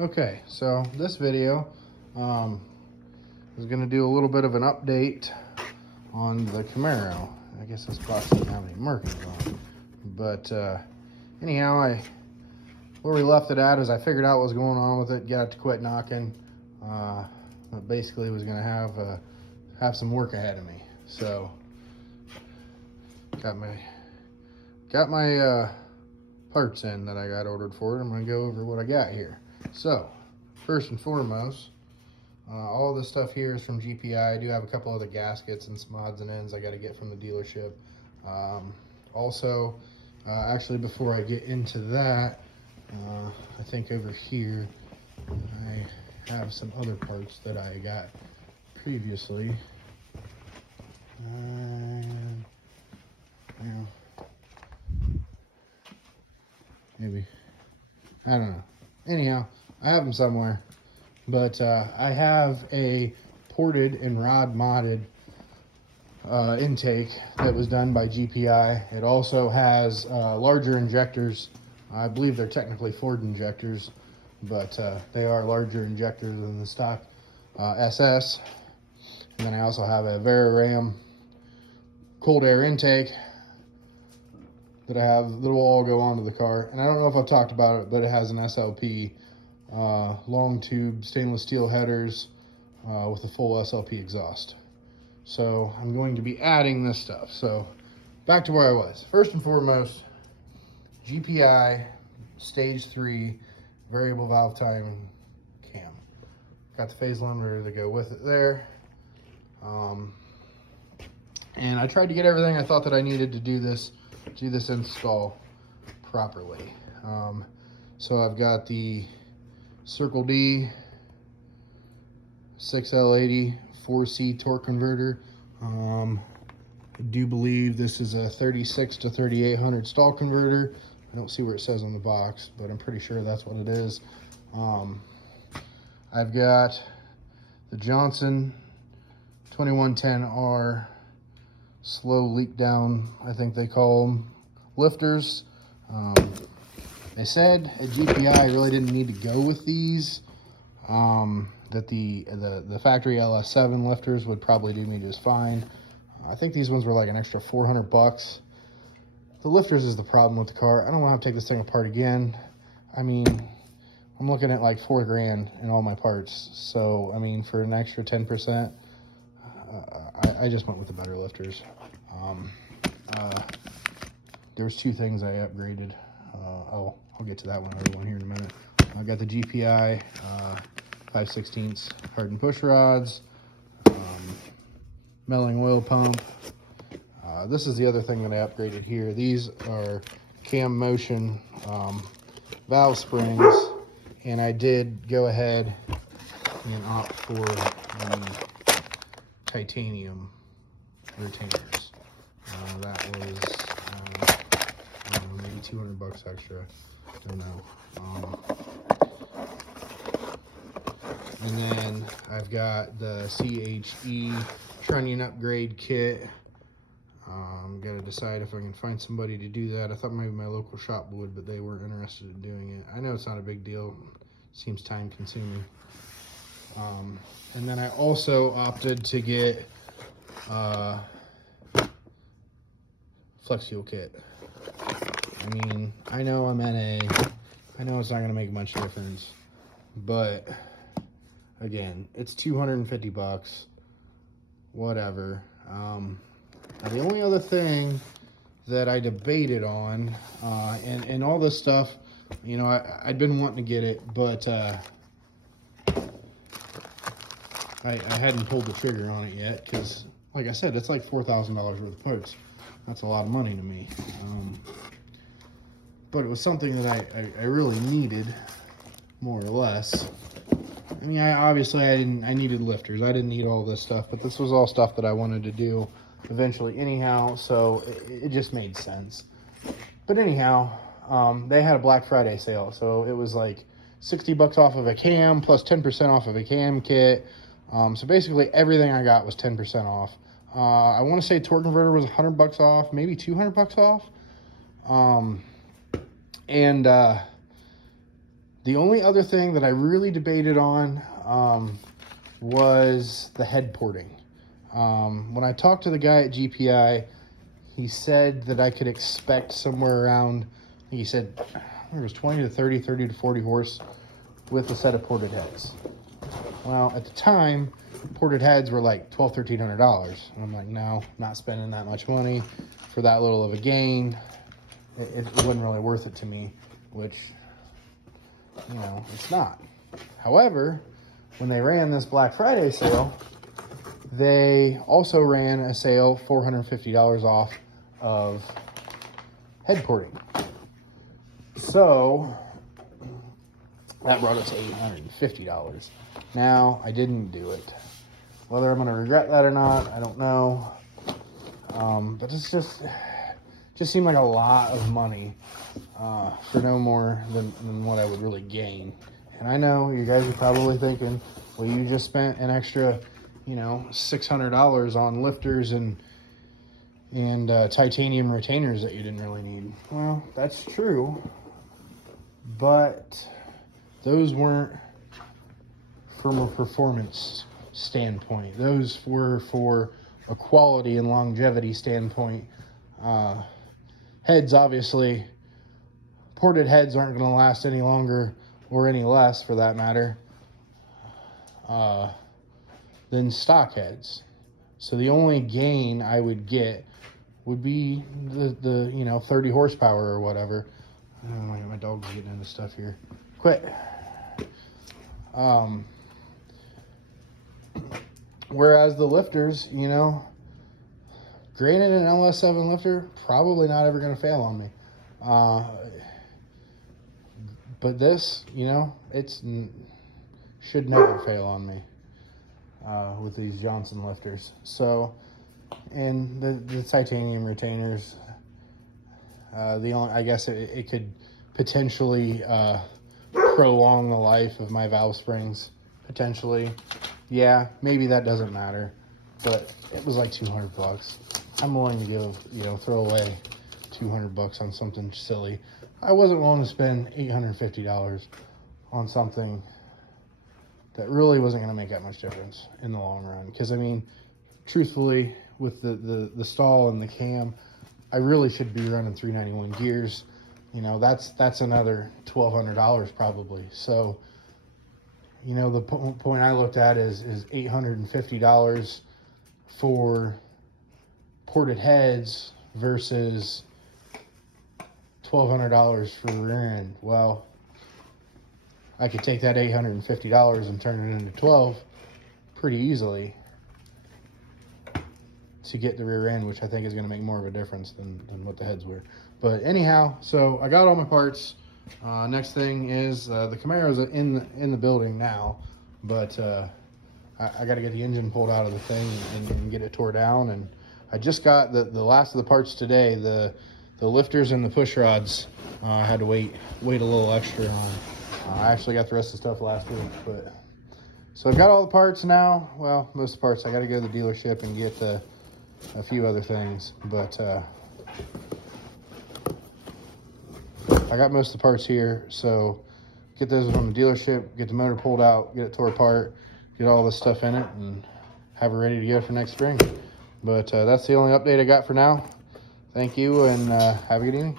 Okay, so this video is going to do a little bit of an update on the Camaro. I guess this box doesn't have any markings on it. But anyhow, where we left it at is I figured out what was going on with it, got it to quit knocking. But basically was going to have some work ahead of me. So got my parts in that I got ordered for it. I'm going to go over what I got here. So first and foremost, all this stuff here is from GPI. I do have a couple other gaskets and some odds and ends I got to get from the dealership. Actually, before I get into that, I think over here I have some other parts that I got previously. Maybe, I don't know. Anyhow, I have them somewhere. But I have a ported and rod modded intake that was done by GPI. It also has larger injectors. I believe they're technically Ford injectors, but they are larger injectors than the stock SS. And then I also have a Veraram cold air intake that will all go onto the car. And I don't know if I've talked about it, but it has an SLP long tube stainless steel headers with a full SLP exhaust. So I'm going to be adding this stuff. So back to where I was. First and foremost, GPI stage 3 variable valve timing cam. Got the phase limiter to go with it there. And I tried to get everything I thought that I needed to do this install properly. So I've got the Circle D 6L80 4C torque converter. I do believe this is a 36 to 3800 stall converter. I don't see where it says on the box, but I'm pretty sure that's what it is. I've got the Johnson 2110R slow leak down, I think they call them, lifters. They said at GPI I really didn't need to go with these, that the factory LS7 lifters would probably do me just fine. I think these ones were like an extra $400. The lifters is the problem with the car. I don't want to have to take this thing apart again. I mean, I'm looking at like $4 grand in all my parts. So, I mean, for an extra 10%, I just went with the better lifters. There was two things I upgraded. I'll get to that one here in a minute. I got the GPI 5/16 hardened push rods, milling oil pump. This is the other thing that I upgraded here. These are cam motion valve springs, and I did go ahead and opt for the titanium retainers. That was I don't know, maybe $200 extra. Don't know. And then I've got the CHE trunnion upgrade kit. Got to decide if I can find somebody to do that. I thought maybe my local shop would, but they weren't interested in doing it. I know it's not a big deal. Seems time consuming. And then I also opted to get flex fuel kit. I mean, I know I'm NA. I know it's not going to make much difference, but again, it's $250. Whatever. Now the only other thing that I debated on, and all this stuff, you know, I'd been wanting to get it, but I hadn't pulled the trigger on it yet because, like I said, it's like $4,000 worth of parts. That's a lot of money to me. But it was something that I really needed, more or less. I mean, I needed lifters. I didn't need all this stuff, but this was all stuff that I wanted to do eventually anyhow, so it just made sense. But anyhow, they had a Black Friday sale, so it was like $60 off of a cam plus 10% off of a cam kit. So basically everything I got was 10% off. I want to say torque converter was $100 off, maybe $200 off. And The only other thing that I really debated on was the head porting. When I talked to the guy at GPI, he said that I could expect somewhere around, he said, it was 20 to 30, 30 to 40 horse with a set of ported heads. Well, at the time, ported heads were like $1,200, $1,300. And I'm like, no, not spending that much money for that little of a gain. It wasn't really worth it to me, which, you know, it's not. However, when they ran this Black Friday sale, they also ran a sale $450 off of head porting. So that brought us $850. Now, I didn't do it. Whether I'm going to regret that or not, I don't know. But it's just seemed like a lot of money for no more than what I would really gain. And I know you guys are probably thinking, well, you just spent an extra, you know, $600 on lifters and titanium retainers that you didn't really need. Well, that's true, but those weren't from a performance standpoint. Those were for a quality and longevity standpoint. Heads, obviously, ported heads aren't going to last any longer, or any less for that matter, than stock heads. So the only gain I would get would be the you know, 30 horsepower or whatever. Oh my dog's getting into stuff here. Quit. Whereas the lifters, you know, granted an LS7 lifter, probably not ever going to fail on me. But this, you know, should never fail on me with these Johnson lifters. So, and the titanium retainers, I guess it could potentially prolong the life of my valve springs, potentially. Yeah, maybe that doesn't matter, but it was like $200. I'm willing to throw away $200 on something silly. I wasn't willing to spend $850 on something that really wasn't going to make that much difference in the long run. Because, I mean, truthfully, with the stall and the cam, I really should be running 391 gears. You know, that's another $1,200 probably. So, you know, the point I looked at is $850 for ported heads versus $1,200 for rear end. Well, I could take that $850 and turn it into $12 pretty easily to get the rear end, which I think is going to make more of a difference than what the heads were. But anyhow, so I got all my parts. Next thing is the Camaro's in the building now, but I got to get the engine pulled out of the thing and get it tore down. And I just got the last of the parts today. The lifters and the push rods I had to wait a little extra on. I actually got the rest of the stuff last week, but so I've got all the parts now. Well, most of the parts. I got to go to the dealership and get a few other things, but I got most of the parts here. So get those from the dealership, get the motor pulled out, get it tore apart, get all this stuff in it, and have it ready to go for next spring. But that's the only update I got for now. Thank you, and have a good evening.